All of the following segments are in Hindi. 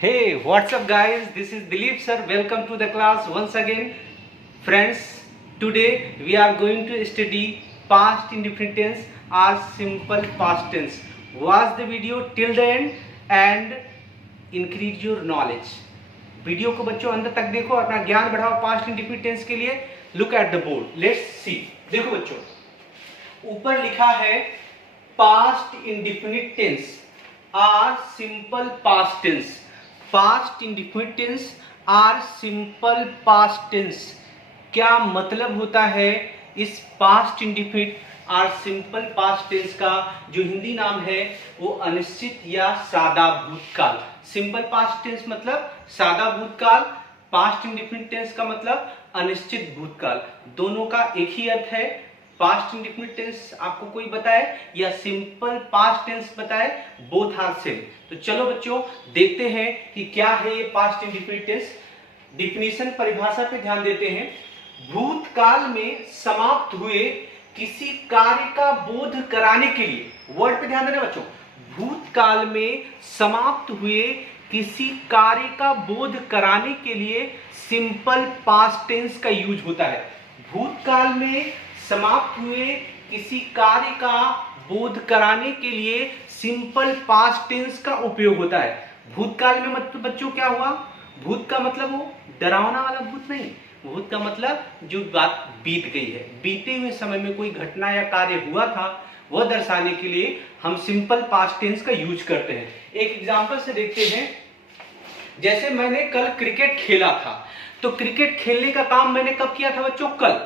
Hey, what's up guys? This is Dilip sir. Welcome to the class once again. Friends, today we are going to study past indefinite tense or simple past tense. Watch the video till the end and increase your knowledge. Video को बच्चों अंत तक देखो, अपना ज्ञान बढ़ाओ पास्ट इंडेफिनिट टेंस के लिए. Look at the board, let's see. देखो बच्चों, ऊपर लिखा है पास्ट इंडेफिनिट टेंस और simple past tense. Past indefinite tense और सिंपल पास्ट टेंस क्या मतलब होता है? इस पास्ट इंडेफिनिट और सिंपल पास्ट टेंस का जो हिंदी नाम है वो अनिश्चित या सादा भूतकाल. सिंपल पास्ट टेंस मतलब सादा भूतकाल, पास्ट इंडेफिनिट टेंस का मतलब अनिश्चित भूतकाल. दोनों का एक ही अर्थ है. पास्ट इंडेफिनिट टेंस आपको कोई बताए या सिंपल पास्ट टेंस बताए, बोथ आर सेम. तो चलो बच्चों देखते हैं कि क्या है ये पास्ट इंडेफिनिट टेंस. डिफिनीशन, परिभाषा पे ध्यान देते हैं. भूतकाल में समाप्त हुए किसी कार्य का बोध कराने के लिए, वर्ड पे ध्यान देना बच्चों, भूतकाल में समाप्त हुए किसी कार्य का बोध कराने के लिए सिंपल पास्ट टेंस का यूज होता है. भूतकाल में समाप्त हुए किसी कार्य का बोध कराने के लिए सिंपल पास्ट टेंस का उपयोग होता है. भूतकाल में मतलब बच्चों क्या हुआ? भूत का मतलब वो डरावना वाला भूत नहीं. भूत का मतलब जो बात बीत गई है, बीते हुए समय में कोई घटना या कार्य हुआ था, वह दर्शाने के लिए हम सिंपल पास्ट टेंस का यूज करते हैं. एक एग्जांपल से देखते हैं. जैसे मैंने कल क्रिकेट खेला था, तो क्रिकेट खेलने का काम मैंने कब किया था बच्चों? कल.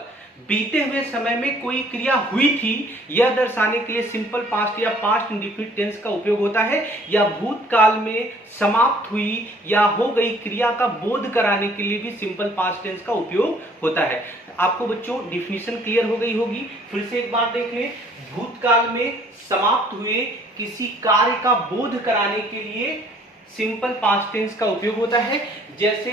बीते हुए समय में कोई क्रिया हुई थी, यह दर्शाने के लिए सिंपल पास्ट या पास्ट इंडेफिनिट टेंस का उपयोग होता है. या भूतकाल में समाप्त हुई या हो गई क्रिया का बोध कराने के लिए भी सिंपल पास्ट टेंस का उपयोग होता है. आपको बच्चों डिफिनीशन क्लियर हो गई होगी. फिर से एक बार देख लें. भूतकाल में समाप्त हुए किसी कार्य का बोध कराने के लिए सिंपल पास्ट टेंस का उपयोग होता है. जैसे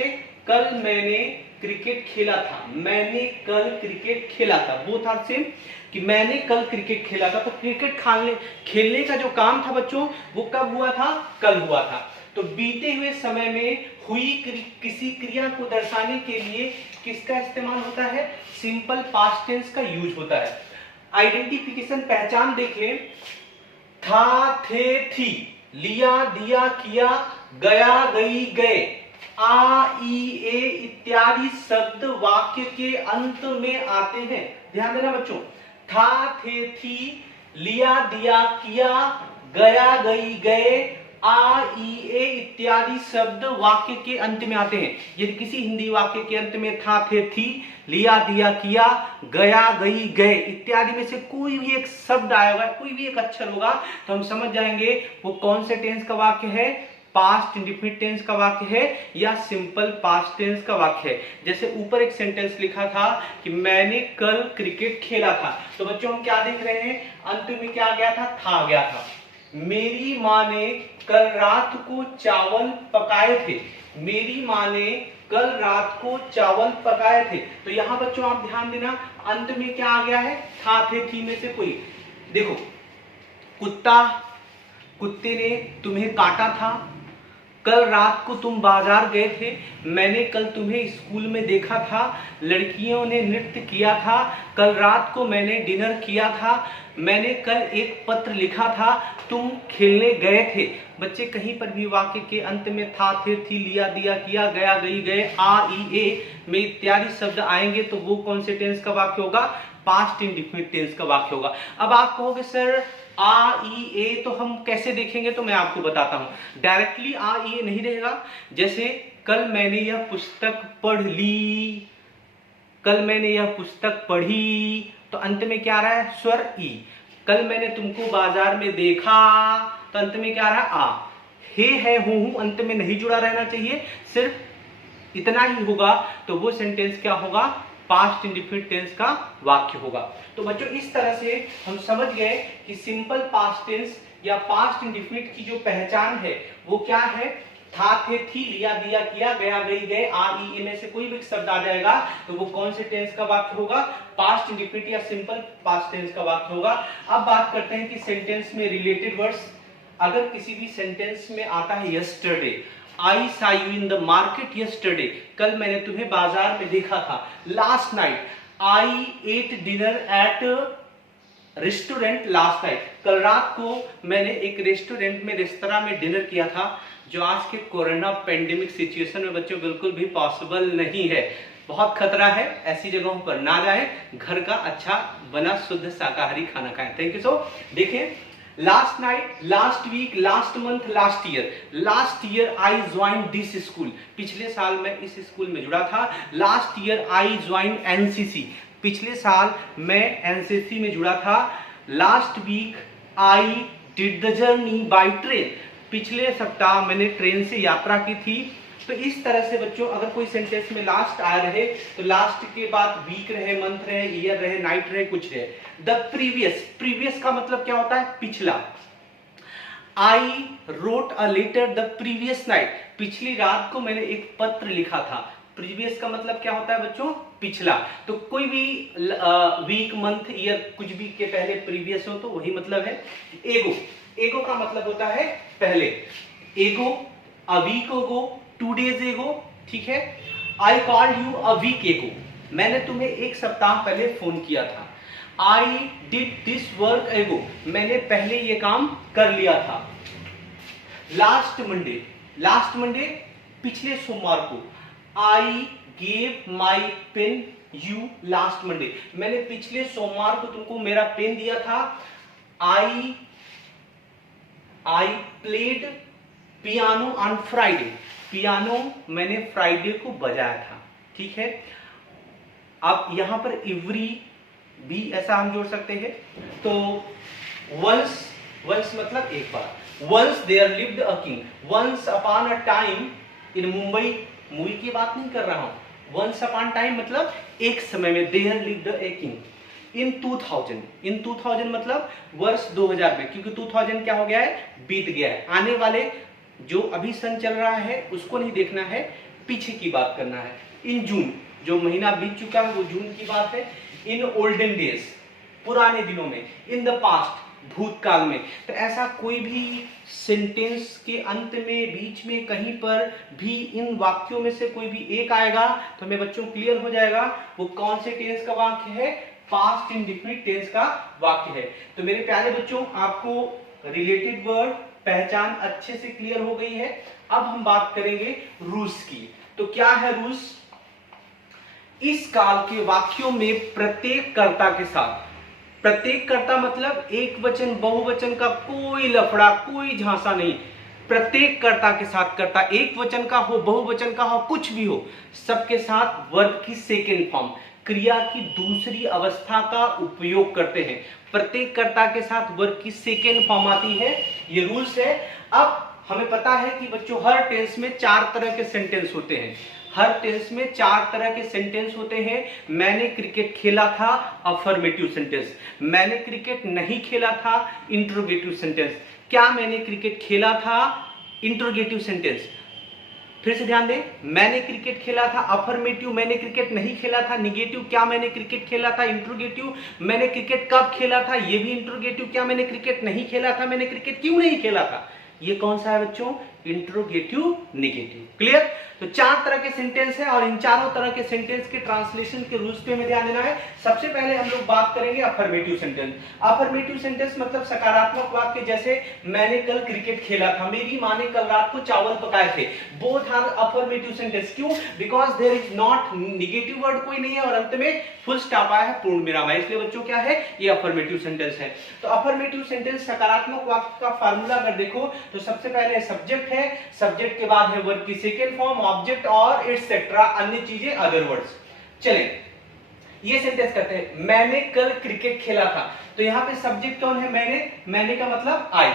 कल मैंने क्रिकेट खेला था, मैंने कल क्रिकेट खेला था, बोथ आर सेम. कि मैंने कल क्रिकेट खेला था, तो क्रिकेट खेलने का जो काम था बच्चों वो कब हुआ था? कल हुआ था. तो बीते हुए समय में हुई किसी क्रिया को दर्शाने के लिए किसका इस्तेमाल होता है? सिंपल पास्ट टेंस का यूज होता है. आइडेंटिफिकेशन, पहचान देख लें. था, थे, थी, लिया, दिया, किया, गया, गई, गए, आ, ई, ए इत्यादि शब्द वाक्य के अंत में आते हैं. ध्यान देना बच्चों. था, थे, थी, लिया, दिया, किया, गया, गई, गए, आ, ई, ए इत्यादि शब्द वाक्य के अंत में आते हैं. यदि किसी हिंदी वाक्य के अंत में था, थे, थी, लिया, दिया, किया, गया, गई, गए इत्यादि में से कोई भी एक शब्द आएगा, कोई भी एक अक्षर होगा, तो हम समझ जाएंगे वो कौन से टेंस का वाक्य है? पास्ट इंडेफिनिट टेंस का वाक्य है या सिंपल पास्ट टेंस का वाक्य है. जैसे ऊपर एक सेंटेंस लिखा था कि मैंने कल क्रिकेट खेला था, तो बच्चों हम क्या देख रहे हैं? अंत में क्या गया था गया था. मेरी माँ ने कल रात को चावल पकाए थे, मेरी माँ ने कल रात को चावल पकाए थे. तो यहां बच्चों आप ध्यान देना, अंत में क्या आ गया है? था, थे, थी में से कोई. देखो, कुत्ते ने तुम्हें काटा था, कल रात को तुम बाजार गए थे, मैंने कल तुम्हें स्कूल में देखा था, लड़कियों ने नृत्य किया था, कल रात को मैंने डिनर किया था, मैंने कल एक पत्र लिखा था, तुम खेलने गए थे. बच्चे कहीं पर भी वाक्य के अंत में था, थे, थी, लिया, दिया, किया, गया, गई, गए, आ, ई, ए में इत्यादि शब्द आएंगे, तो वो कौन से टेंस का वाक्य होगा? पास्ट इंडेफिनिट टेंस का वाक्य होगा. अब आप कहोगे सर आ, ई, ए तो हम कैसे देखेंगे? तो मैं आपको बताता हूं. डायरेक्टली आ, ई, ए नहीं रहेगा. जैसे कल मैंने यह पुस्तक पढ़ ली, कल मैंने यह पुस्तक पढ़ी, तो अंत में क्या आ रहा है? स्वर ई. कल मैंने तुमको बाजार में देखा, तो अंत में क्या आ रहा है? आ. हे, है, हूं, अंत में नहीं जुड़ा रहना चाहिए, सिर्फ इतना ही होगा, तो वो सेंटेंस क्या होगा? पास्ट इंडेफिनिट टेंस का वाक्य होगा. तो बच्चों इस तरह से हम समझ गए कि सिंपल पास्ट टेंस या पास्ट इंडेफिनिट की जो पहचान है वो क्या है? था, थे, थी, लिया, दिया, किया, गया, गई, गए, आ, ई, ए में से कोई भी शब्द आ जाएगा, तो वो कौन से टेंस का वाक्य होगा? पास्ट इंडेफिनिट या सिंपल पास्ट टेंस का वाक्य होगा. अब बात करते हैं कि सेंटेंस में रिलेटेड वर्ड्स. अगर किसी भी सेंटेंस में आता है yesterday, I saw you in the market yesterday. कल मैंने तुम्हें बाजार में देखा था. Last night I ate dinner at restaurant last night. कल रात को मैंने एक रेस्टोरेंट में रेस्तरां में डिनर किया था, जो आज के कोरोना पेंडेमिक सिचुएशन में बच्चों बिल्कुल भी पॉसिबल नहीं है. बहुत खतरा है, ऐसी जगहों पर ना जाएं, घर का अच्छा बना शुद्ध शाकाहारी खाना खाएं. Thank you. सो देखिए, last night, last week, last month, last year I join this school. पिछले साल मैं इस स्कूल में जुड़ा था. Last year I join NCC. पिछले साल मैं एनसीसी में जुड़ा था. Last week I did the journey by train. पिछले सप्ताह मैंने ट्रेन से यात्रा की थी. तो इस तरह से बच्चों अगर कोई सेंटेंस में लास्ट आ रहे तो लास्ट के बाद वीक रहे, मंथ रहे, ईयर रहे, नाइट रहे, कुछ रहे. द प्रीवियस का मतलब क्या होता है? पिछला. I wrote a letter the previous night. पिछली रात को मैंने एक पत्र लिखा था. प्रीवियस का मतलब क्या होता है बच्चों? पिछला. तो कोई भी वीक, मंथ, ईयर कुछ भी के पहले प्रीवियस हो तो वही मतलब है. एगो का मतलब होता है पहले. एगो, अ वीक एगो, 2 days एगो. ठीक है. I called you a week ago. मैंने तुम्हें एक सप्ताह पहले फोन किया था. आई डिड दिस वर्क एगो. मैंने पहले ये काम कर लिया था. लास्ट मंडे पिछले सोमवार को. I gave my pen you last Monday. मैंने पिछले सोमवार को तुमको मेरा पेन दिया था. I played piano on Friday. Piano मैंने फ्राइडे को बजाया था. ठीक है. अब यहां पर एवरी भी ऐसा हम जोड़ सकते हैं. तो वंस मतलब एक बार. Once there lived a king. Once upon a time in Mumbai. Movie की बात नहीं कर रहा हूं. वंस अपॉन टाइम मतलब एक समय में. There lived a king in 2000 मतलब वर्ष 2000 में, क्योंकि 2000 क्या हो गया है? बीत गया है. आने वाले जो अभी सन चल रहा है उसको नहीं देखना है, पीछे की बात करना है. इन जून, जो महीना बीत चुका है वो जून की बात है. इन ओल्डन डेज, पुराने दिनों में. इन द पास्ट, भूतकाल में. तो ऐसा कोई भी सेंटेंस के अंत में, बीच में, कहीं पर भी इन वाक्यों में से कोई भी एक आएगा तो हमें बच्चों क्लियर हो जाएगा वो कौन से टेंस का वाक्य है? पास्ट इंडेफिनिट टेंस का वाक्य है. तो मेरे प्यारे बच्चों, आपको रिलेटेड वर्ड पहचान अच्छे से क्लियर हो गई है. अब हम बात करेंगे रूल्स की. तो क्या है रूल्स? इस काल के वाक्यों में प्रत्येक कर्ता के साथ, प्रत्येक कर्ता मतलब एक वचन, बहुवचन का कोई लफड़ा, कोई झांसा नहीं. प्रत्येक कर्ता के साथ, कर्ता एक वचन का हो, बहुवचन का हो, कुछ भी हो, सबके साथ वर्ब की सेकेंड फॉर्म, क्रिया की दूसरी अवस्था का उपयोग करते हैं. प्रत्येक कर्ता के साथ वर्ब की सेकेंड फॉर्म आती है. ये रूल्स है. अब हमें पता है कि बच्चों हर टेंस में 4 तरह के सेंटेंस होते हैं. हर टेंस में 4 तरह के सेंटेंस होते हैं. मैंने क्रिकेट खेला था, अफर्मेटिव सेंटेंस. मैंने क्रिकेट नहीं खेला था, इंट्रोगेटिव सेंटेंस. क्या मैंने क्रिकेट खेला था, इंट्रोगेटिव सेंटेंस. फिर से ध्यान दें, मैंने क्रिकेट खेला था, अफर्मेटिव. मैंने क्रिकेट नहीं खेला था, निगेटिव. क्या मैंने क्रिकेट खेला था, इंट्रोगेटिव. मैंने क्रिकेट कब खेला था, ये भी इंट्रोगेटिव. क्या मैंने क्रिकेट नहीं खेला था, मैंने क्रिकेट क्यों नहीं खेला था. ये कौन सा है बच्चों? Interrogative, negative. क्लियर. तो 4 तरह के सेंटेंस है और इन चारों तरह के सेंटेंस के ट्रांसलेशन के रूल्स पे हमें ध्यान देना है. सबसे पहले हम लोग बात करेंगे अफर्मेटिव सेंटेंस. अफर्मेटिव सेंटेंस मतलब सकारात्मक वाक्य. जैसे मैंने कल क्रिकेट खेला था, मेरी माँ ने कल रात को चावल पकाए थे. Both are affirmative sentence. क्यों? Because there is not negative word कोई नहीं है और अंत में फुल स्टॉप आया है, पूर्ण विराम है. इसलिए बच्चों क्या है? ये अफर्मेटिव सेंटेंस है. तो अफर्मेटिव सेंटेंस सकारात्मक वाक्य का फार्मूला अगर देखो तो सबसे पहले सब्जेक्ट है. सब्जेक्ट के बाद है वर्ब की सेकेंड फॉर्म, ऑब्जेक्ट और एटसेट्रा, अन्य चीजें, अदर वर्ड्स. चलें, ये सेंटेंस करते हैं. मैंने कल क्रिकेट खेला था. तो यहां पे सब्जेक्ट कौन है? मैंने का मतलब आई.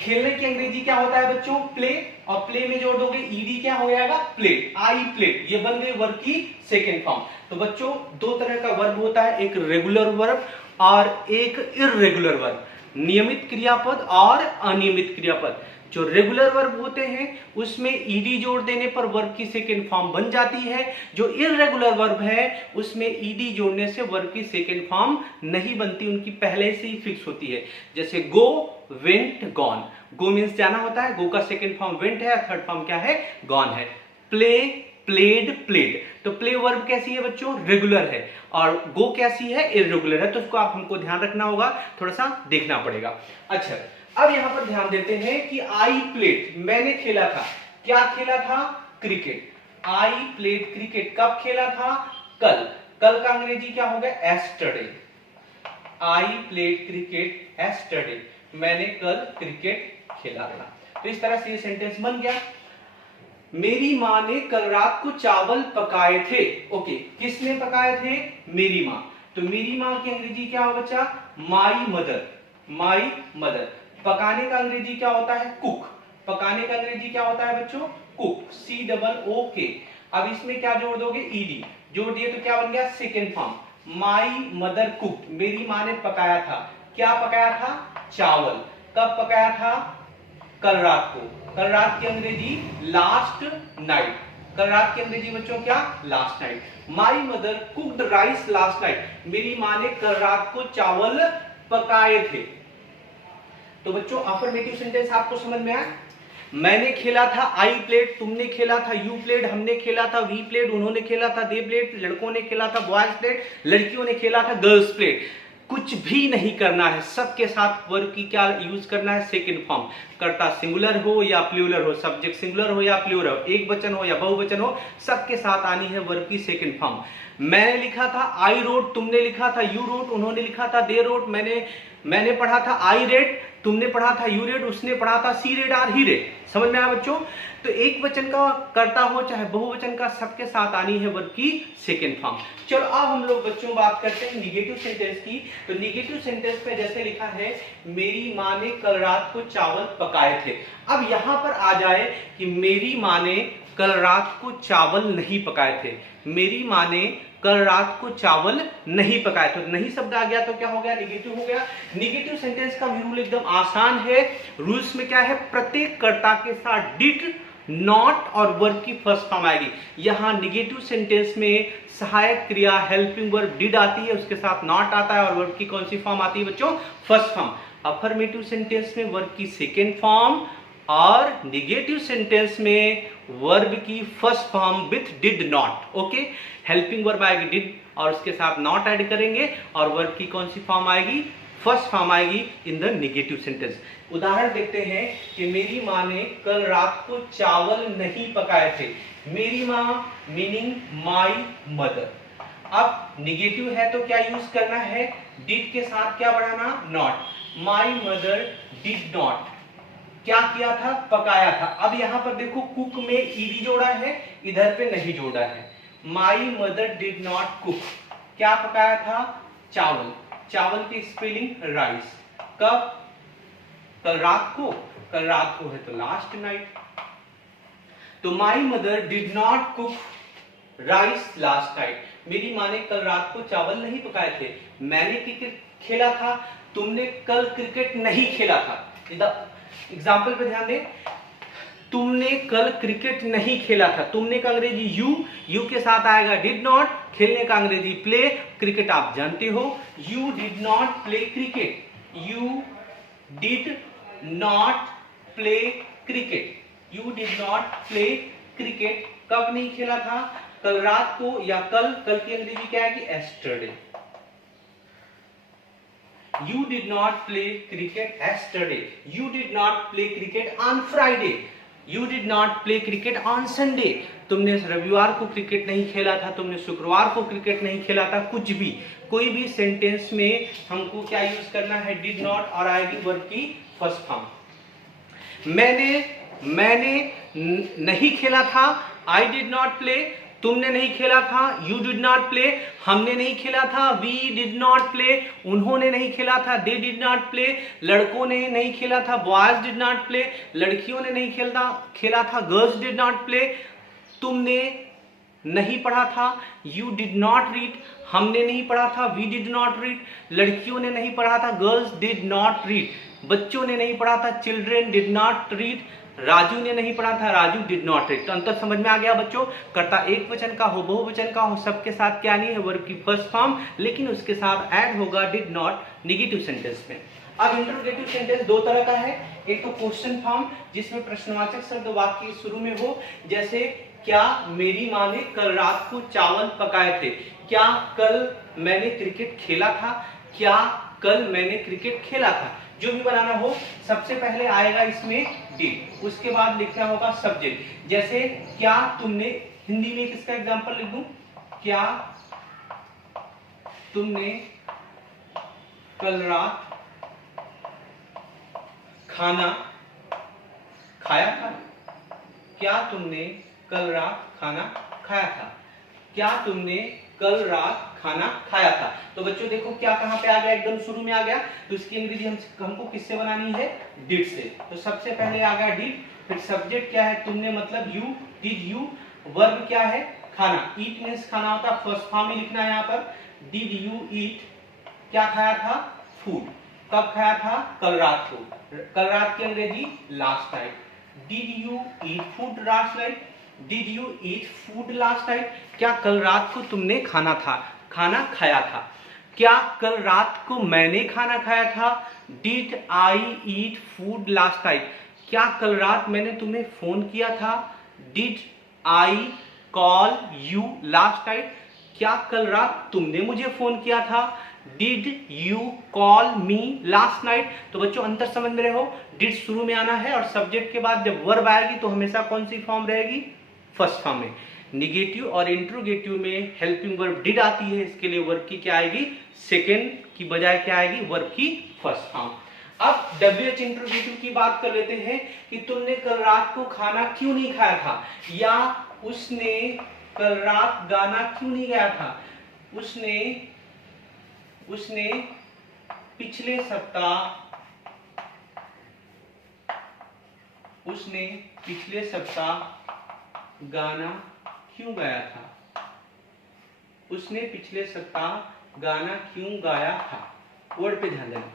खेलने की अंग्रेजी क्या होता है बच्चों? प्ले. और प्ले में जोड़ दोगे ईडी, क्या हो जाएगा? प्लेड. I played. ये बन गई वर्ब की सेकेंड फॉर्म. तो बच्चों 2 तरह का वर्ब होता है, एक रेगुलर वर्ब और एक इररेगुलर वर्ब. नियमित क्रियापद और अनियमित क्रियापद. जो रेगुलर वर्ब होते हैं उसमें ईडी जोड़ देने पर वर्ब की सेकेंड फॉर्म बन जाती है. जो इररेगुलर वर्ब है उसमें ईडी जोड़ने से वर्ब की सेकेंड फॉर्म नहीं बनती, उनकी पहले से ही फिक्स होती है. जैसे गो वेंट, गॉन। गो मीन्स जाना होता है, गो का सेकेंड फॉर्म वेंट है, थर्ड फॉर्म क्या है, गॉन है। Play, played, played. तो प्ले वर्ब कैसी है बच्चों, रेगुलर है, और गो कैसी है, इरेगुलर है। तो उसको आप हमको ध्यान रखना होगा, थोड़ा सा देखना पड़ेगा। अच्छा, अब यहां पर ध्यान देते हैं कि आई प्लेड, मैंने खेला था। क्या खेला था, क्रिकेट। आई प्लेड क्रिकेट, कब खेला था, कल। कल का अंग्रेजी क्या हो गया, yesterday. I played cricket yesterday, मैंने कल क्रिकेट खेला था। तो इस तरह से ये सेंटेंस बन गया। मेरी माँ ने कल रात को चावल पकाए थे। ओके, किसने पकाए थे, मेरी माँ। तो मेरी माँ की अंग्रेजी क्या हो बच्चा, माई मदर। My mother. पकाने का अंग्रेजी क्या होता है, कुक। पकाने का अंग्रेजी क्या होता है बच्चों, कुक, COOK। अब इसमें क्या जोड़ दोगे, ईडी जोड़ दिए तो क्या बन गया, second form, my mother cook. मेरी माँ ने पकाया था। क्या पकाया था, चावल। कब पकाया था, कल रात को। कल रात की अंग्रेजी लास्ट नाइट। कल रात की अंग्रेजी बच्चों क्या, last night. My mother cooked rice last night, मेरी माँ ने कल रात को चावल पकाए थे। तो बच्चों अफर्मेटिव सेंटेंस आपको समझ में आया। मैंने खेला था, आई प्लेड, तुमने खेला था, यू प्लेड, हमने खेला था, वी प्लेड, उन्होंने खेला था, दे प्लेड, लड़कों ने खेला था, बॉयज प्लेड, लड़कियों ने खेला था, गर्ल्स प्लेड। कुछ भी नहीं करना है, सबके साथ वर्ब की क्या यूज करना है, सेकंड फॉर्म। कर्ता सिंगुलर हो या प्लूरल हो, सब्जेक्ट सिंगुलर हो या प्लूरल हो, एक वचन हो या बहुवचन हो, सबके साथ आनी है वर्ब की सेकंड फॉर्म। मैंने लिखा था, आई रोट, तुमने लिखा था, यू रोट, उन्होंने लिखा था, दे रोट, मैंने पढ़ा था, आई रेड, तुमने पढ़ा था, यू रेड, उसने पढ़ा था, सी रेड और ही रेड। समझ में आया बच्चों। तो एक वचन का कर्ता हो चाहे बहुवचन का, सबके साथ आनी है वर्ब की सेकंड फॉर्म। चलो अब हम लोग बच्चों बात करते हैं निगेटिव सेंटेंस की। तो निगेटिव सेंटेंस पे जैसे लिखा है, मेरी माँ ने कल रात को चावल पकाए थे। अब यहां पर आ जाए कि मेरी माँ ने कल रात को चावल नहीं पकाए थे। मेरी माँ ने कल रात को चावल नहीं पकाए थे। नहीं शब्द आ गया तो क्या हो गया, निगेटिव हो गया। निगेटिव सेंटेंस का भी रूल एकदम आसान है। रूल्स में क्या है, प्रत्येक कर्ता के साथ डिड, नॉट और वर्ब की फर्स्ट फॉर्म आएगी। यहां निगेटिव सेंटेंस में सहायक क्रिया हेल्पिंग वर्ब डिड आती है, उसके साथ नॉट आता है, और वर्ब की कौन सी फॉर्म आती है बच्चों, फर्स्ट फॉर्म। अफर्मेटिव सेंटेंस में वर्ब की सेकेंड फॉर्म, और निगेटिव सेंटेंस में वर्ब की first form with did not. Okay, helping verb आएगी डिड और उसके साथ नॉट ऐड करेंगे, और वर्ब की कौन सी फॉर्म आएगी, फर्स्ट फॉर्म आएगी इन द निगेटिव सेंटेंस। उदाहरण देखते हैं कि मेरी माँ ने कल रात को चावल नहीं पकाए थे। मेरी माँ मीनिंग माई मदर। अब निगेटिव है तो क्या यूज करना है, डिड के साथ क्या बढ़ाना, not. My mother did not, क्या किया था, पकाया था। अब यहां पर देखो कुक में ईडी जोड़ा है, इधर पे नहीं जोड़ा है। My mother did not cook, क्या पकाया था, चावल। चावल की स्पेलिंग राइस। कब, कल रात को। कल रात को है तो लास्ट नाइट। तो my mother did not cook rice last night, मेरी माँ ने कल रात को चावल नहीं पकाए थे। मैंने क्रिकेट खेला था, तुमने कल क्रिकेट नहीं खेला था। एग्जाम्पल पे ध्यान दें, तुमने कल क्रिकेट नहीं खेला था। तुमने का अंग्रेजी यू के साथ आएगा डिड नॉट, खेलने का अंग्रेजी प्ले, क्रिकेट आप जानते हो। You did not play cricket, you did not play cricket, you did not play cricket. कब नहीं खेला था, कल रात को या कल की अंग्रेजी क्या है कि yesterday. You did not play cricket yesterday. You did not play cricket on Friday. You did not play cricket on Sunday. तुमने रविवार को क्रिकेट नहीं खेला था, तुमने शुक्रवार को क्रिकेट नहीं खेला था। कुछ भी, कोई भी सेंटेंस में हमको क्या यूज करना है, डिड नॉट, और आएगी वर्ब की फर्स्ट फॉर्म। मैंने नहीं खेला था, आई डिड नॉट प्ले। तुमने नहीं खेला था, यू डिड नॉट प्ले। हमने नहीं खेला था, वी डिड नॉट प्ले। उन्होंने नहीं खेला था, दे डिड नॉट प्ले। लड़कों ने नहीं खेला था, बॉयज डिड नॉट प्ले। लड़कियों ने नहीं खेला था, गर्ल्स डिड नॉट प्ले। तुमने नहीं पढ़ा था, यू डिड नॉट रीड। हमने नहीं पढ़ा था, वी डिड नॉट रीड। लड़कियों ने नहीं पढ़ा था, गर्ल्स डिड नॉट रीड। बच्चों ने नहीं पढ़ा था, children did not read. Raju ने नहीं पढ़ा था, राजू डिड नॉट रीड। तो अंतर समझ में आ गया बच्चों। कर्ता एक वचन का हो, बहुवचन का हो, सबके साथ क्या नहीं है, वर्ब की फर्स्ट फॉर्म, लेकिन उसके साथ ऐड होगा डिड नॉट निगेटिव सेंटेंस में। अब इंट्रोगेटिव सेंटेंस दो तरह का है, एक तो क्वेश्चन फॉर्म जिसमें प्रश्नवाचक शब्द वाक्य शुरू में हो, जैसे क्या मेरी माँ ने कल रात को चावल पकाए थे, क्या कल मैंने क्रिकेट खेला था, क्या कल मैंने क्रिकेट खेला था। जो भी बनाना हो सबसे पहले आएगा इसमें डिड, उसके बाद लिखना होगा सब्जेक्ट। जैसे क्या तुमने, हिंदी में किसका एग्जांपल लिख दूं, क्या तुमने कल रात खाना खाया था, क्या तुमने कल रात खाना खाया था, क्या तुमने कल रात खाना खाया था। तो बच्चों देखो क्या कहां पे आ गया, एकदम शुरू में आ गया, तो इसकी अंग्रेजी हमको किससे बनानी है, डिड से। तो सबसे पहले आ गया डिड, फिर सब्जेक्ट क्या है, तुमने मतलब यू, डिड यू, वर्ब क्या है, खाना, ईट मीन्स खाना होता है, फर्स्ट फॉर्म में लिखना है यहाँ पर, डिड यू ईट, क्या खाया था, फूड, कब खाया था, कल रात को, कल रात की अंग्रेजी last night, did you eat food last night, did you eat food last night, क्या कल रात को तुमने खाना खाया था, क्या कल रात को मैंने खाना खाया था, did I eat food last night, क्या कल रात मैंने तुम्हें फोन किया था, did I call you last night, क्या कल रात तुमने मुझे फोन किया था, did you call me last night. तो बच्चों अंतर समझ में रहे हो, डिड शुरू में आना है और सब्जेक्ट के बाद जब वर्ब आएगी तो हमेशा कौन सी फॉर्म रहेगी, फर्स्ट फॉर्म में। निगेटिव और इंट्रोगेटिव में हेल्पिंग वर्ब डिड आती है, इसके लिए वर्ब की क्या आएगी, सेकेंड की बजाय क्या आएगी, वर्ब की फर्स्ट फॉर्म। अब WH इंट्रोगेटिव की बात कर लेते हैं कि तुमने कल रात को खाना क्यों नहीं खाया था, या उसने कल रात गाना क्यों नहीं गाया था, उसने पिछले सप्ताह गाना क्यों गाया था, उसने पिछले सप्ताह गाना क्यों गाया था, वर्ड पे ध्यान देना,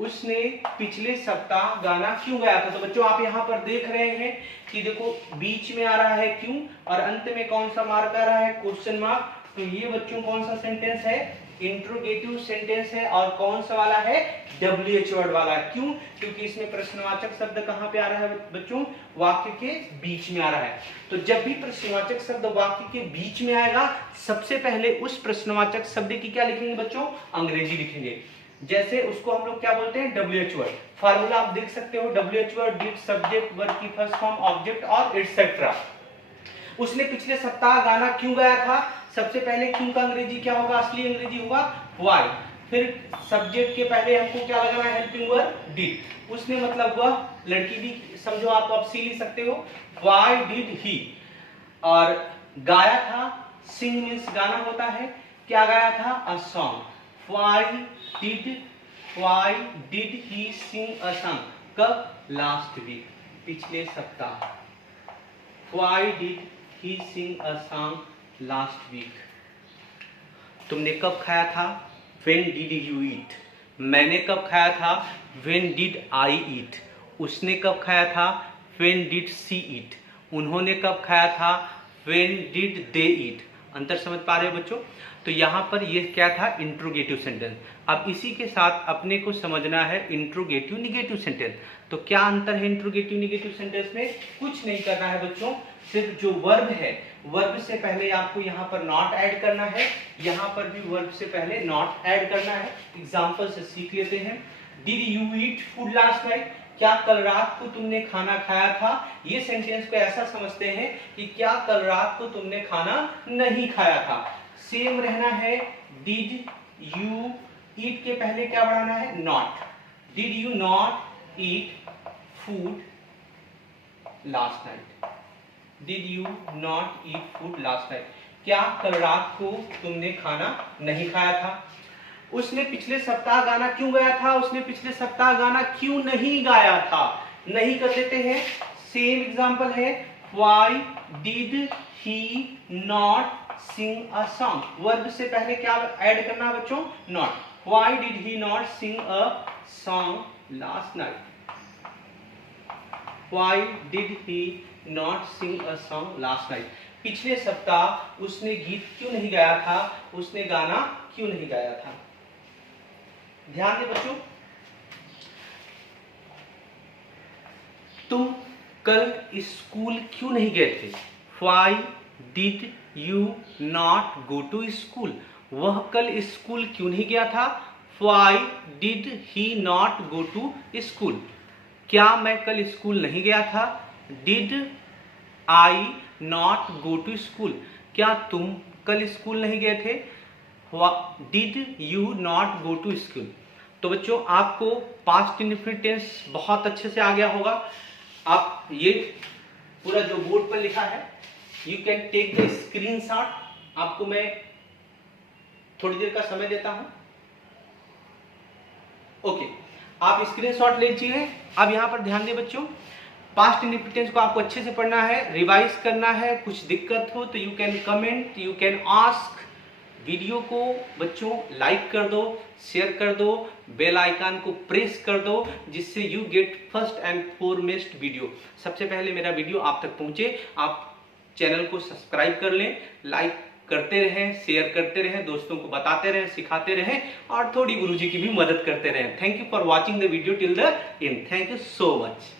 उसने पिछले सप्ताह गाना क्यों गाया था। तो बच्चों आप यहाँ पर देख रहे हैं कि देखो बीच में आ रहा है क्यों और अंत में कौन सा मार्क आ रहा है, क्वेश्चन मार्क। तो ये बच्चों कौन सा सेंटेंस है, इंट्रोगेटिव सेंटेंस है, और कौन सा वाला है, WH वर्ड वाला। क्यों, क्योंकि इसमें प्रश्नवाचक शब्द कहां पे आ रहा है बच्चों, वाक्य के बीच में आ रहा है। तो जब भी प्रश्नवाचक शब्द वाक्य के बीच में आएगा सबसे पहले उस प्रश्नवाचक शब्द की क्या लिखेंगे बच्चों, अंग्रेजी लिखेंगे। जैसे उसको हम लोग क्या बोलते हैं, WH वर्ड। फार्मूला आप देख सकते हो, WH word did, subject, verb की फर्स्ट फॉर्म, ऑब्जेक्ट और एटसेट्रा। उसने पिछले सप्ताह गाना क्यों गाया था, सबसे पहले क्यों का अंग्रेजी क्या होगा, असली अंग्रेजी होगा व्हाई। फिर सब्जेक्ट के पहले हमको क्या लगाना है, हेल्पिंग वर्ब डिड। उसने मतलब वह, लड़की भी समझो आप सी लिख सकते हो, व्हाई डिड ही। और गाया था, सिंग मीन्स गाना होता है, क्या गाया था, a song. Why did he sing a song, कब, लास्ट वीक, पिछले सप्ताह। Why did he sing a song last week. तुमने कब खाया था, व्हेन डिड यू ईट। मैंने कब खाया था, व्हेन डिड आई ईट। उसने कब खाया था, व्हेन डिड शी ईट। उन्होंने कब खाया था, व्हेन डिड दे ईट। अंतर समझ पा रहे हो बच्चों। तो यहाँ पर ये क्या था, इंट्रोगेटिव सेंटेंस। अब इसी के साथ अपने को समझना है इंट्रोगेटिव निगेटिव सेंटेंस। तो क्या अंतर है इंट्रोगेटिव निगेटिव सेंटेंस में, कुछ नहीं करना है बच्चों, सिर्फ जो वर्ब है, वर्ब से पहले आपको यहाँ पर नॉट ऐड करना है, यहाँ पर भी वर्ब से पहले नॉट ऐड करना है। एग्जाम्पल से सीख लेते हैं। Did you eat food last night, क्या कल रात को तुमने खाना खाया था। ये सेंटेंस को ऐसा समझते हैं कि क्या कल रात को तुमने खाना नहीं खाया था। सेम रहना है, डिड यू ईट के पहले क्या बढ़ाना है, not. Did you not eat food last night, did you not eat food last night, क्या कल रात को तुमने खाना नहीं खाया था। उसने पिछले सप्ताह गाना क्यों गाया था, उसने पिछले सप्ताह गाना क्यों नहीं गाया था। नहीं कर देते हैं, सेम एग्जांपल है, why did he not sing a song. Verb से पहले क्या ऐड करना है बच्चों, not. Why did he not sing a song last night, why did he not sing a song last night. पिछले सप्ताह उसने गीत क्यों नहीं गाया था, उसने गाना क्यों नहीं गाया था। ध्यान दें बच्चों, तुम कल स्कूल क्यों नहीं गए थे? Why did you not go to school? वह कल स्कूल क्यों नहीं गया था? Why did he not go to school? क्या मैं कल स्कूल नहीं गया था? Did I not go to school? क्या तुम कल स्कूल नहीं गए थे? Did you not go to school? तो बच्चों आपको पास्ट इंडेफिनिट टेंस बहुत अच्छे से आ गया होगा। आप ये पूरा जो बोर्ड पर लिखा है you can take the screenshot. आपको मैं थोड़ी देर का समय देता हूं। ओके, आप स्क्रीनशॉट ले लीजिए। अब यहां पर ध्यान दें बच्चों, पास्ट इंडेफिनिट टेंस को आपको अच्छे से पढ़ना है, रिवाइज करना है। कुछ दिक्कत हो तो you can comment, you can ask. Video को बच्चों लाइक कर दो, शेयर कर दो, बेल आइकन को प्रेस कर दो, जिससे you get first and foremost video. सबसे पहले मेरा वीडियो आप तक पहुंचे। आप चैनल को सब्सक्राइब कर लें, लाइक करते रहें, शेयर करते रहें, दोस्तों को बताते रहें, सिखाते रहें और थोड़ी गुरुजी की भी मदद करते रहें। Thank you for watching the video till the end. Thank you so much.